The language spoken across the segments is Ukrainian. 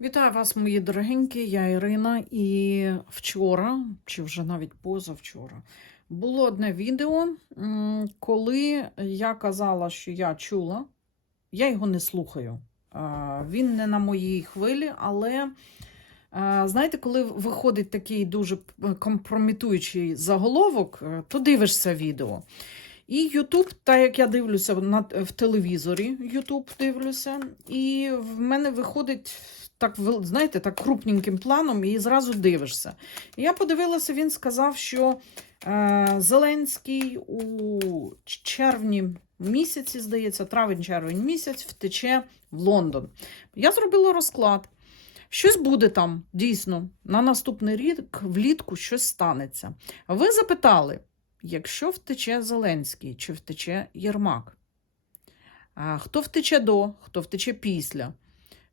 Вітаю вас, мої дорогенькі, я Ірина. І вчора, чи вже навіть позавчора, було одне відео, коли я казала, що я чула, я його не слухаю. Він не на моїй хвилі, але знаєте, коли виходить такий дуже компрометуючий заголовок, е, то дивишся відео. І Ютуб, так як я дивлюся на, в телевізорі, Ютуб дивлюся, і в мене виходить так, знаєте, так крупненьким планом, і зразу дивишся. Я подивилася, він сказав, що е, Зеленський у червні місяці, здається, травень-червень місяць втече в Лондон. Я зробила розклад. Щось буде там, дійсно, на наступний рік влітку щось станеться. Ви запитали, якщо втече Зеленський чи втече Єрмак? Хто втече до, хто втече після?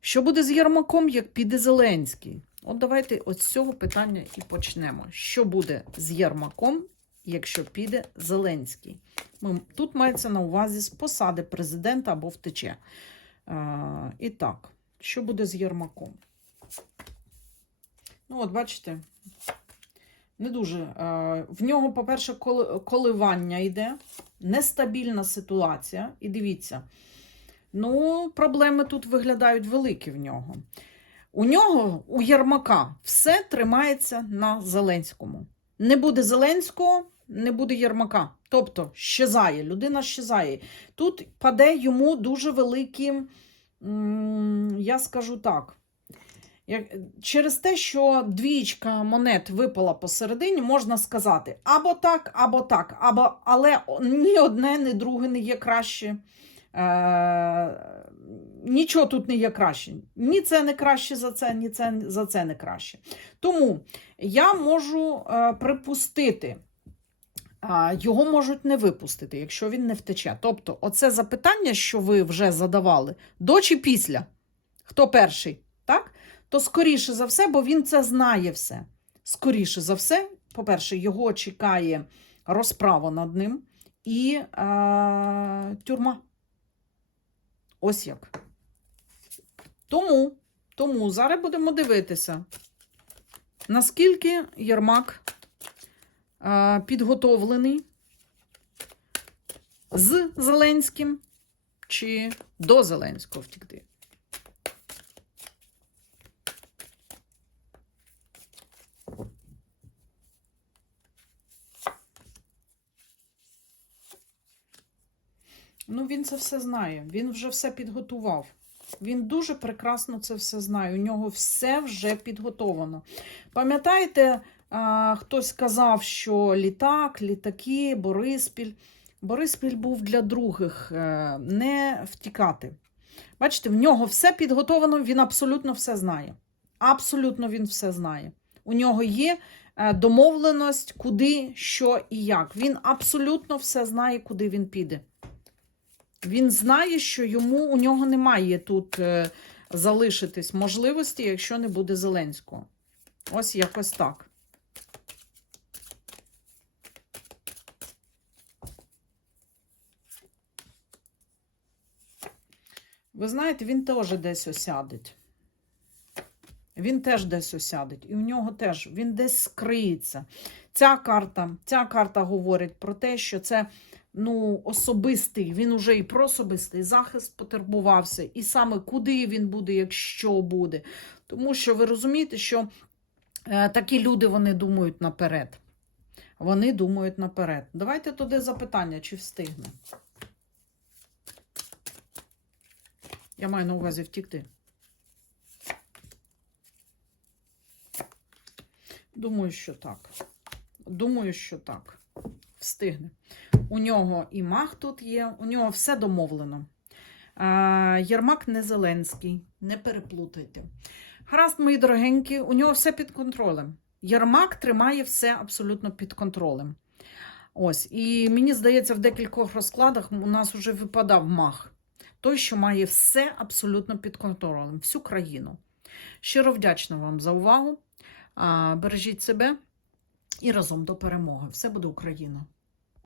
Що буде з Єрмаком, як піде Зеленський? От давайте от з цього питання і почнемо. Що буде з Єрмаком, якщо піде Зеленський? Тут мається на увазі з посади президента або втече. А, і так, що буде з Єрмаком? Ну, от бачите, не дуже. Е, В нього, по-перше, коли- коливання йде, нестабільна ситуація. І дивіться, ну, проблеми тут виглядають великі в нього. У нього, у Єрмака, все тримається на Зеленському. Не буде Зеленського, не буде Єрмака. Тобто щезає, людина щезає. Тут паде йому дуже великі, я скажу так. Через те, що двічка монет випала посередині, можна сказати або так, або так, або, але ні одне, ні друге не є краще. Е, нічого тут не є краще. Ні це не краще за це, ні це за це не краще. Тому я можу е, припустити, його можуть не випустити, якщо він не втече. Тобто, оце запитання, що ви вже задавали, до чи після? Хто перший? Так? То скоріше за все, бо він це знає все. Скоріше за все, по-перше, його чекає розправа над ним і е, тюрма. Ось як. Тому, тому зараз будемо дивитися, наскільки Єрмак е, підготовлений з Зеленським чи до Зеленського втікти. Ну, він це все знає. Він вже все підготував. Він дуже прекрасно це все знає. У нього все вже підготовано. Пам'ятаєте, хтось казав, що літак, літаки, Бориспіль. Бориспіль був для других, е, не втікати. Бачите, в нього все підготовано, він абсолютно все знає. Абсолютно він все знає. У нього є е, домовленість, куди, що і як. Він абсолютно все знає, куди він піде. Він знає, що йому у нього немає тут е, залишитись можливості, якщо не буде Зеленського. Ось якось так. Ви знаєте, він теж десь осядеть. Він теж десь осядеть. І у нього теж він десь скриється. Ця карта, ця карта говорить про те, що це ну, особистий, він уже і про особистий захист потурбувався, і саме куди він буде, якщо буде. Тому що ви розумієте, що е, такі люди вони думають наперед. Вони думають наперед. Давайте туди запитання, чи встигне. Я маю на увазі втікти. Думаю, що так. Думаю, що так. Встигне. У нього і мах тут є, у нього все домовлено. Єрмак не Зеленський, не переплутайте. Гаразд, мої дорогенькі, у нього все під контролем. Єрмак тримає все абсолютно під контролем. Ось, і мені здається, в декількох розкладах у нас вже випадав мах. Той, що має все абсолютно під контролем, всю країну. Щиро вдячна вам за увагу. Бережіть себе і разом до перемоги. Все буде Україна!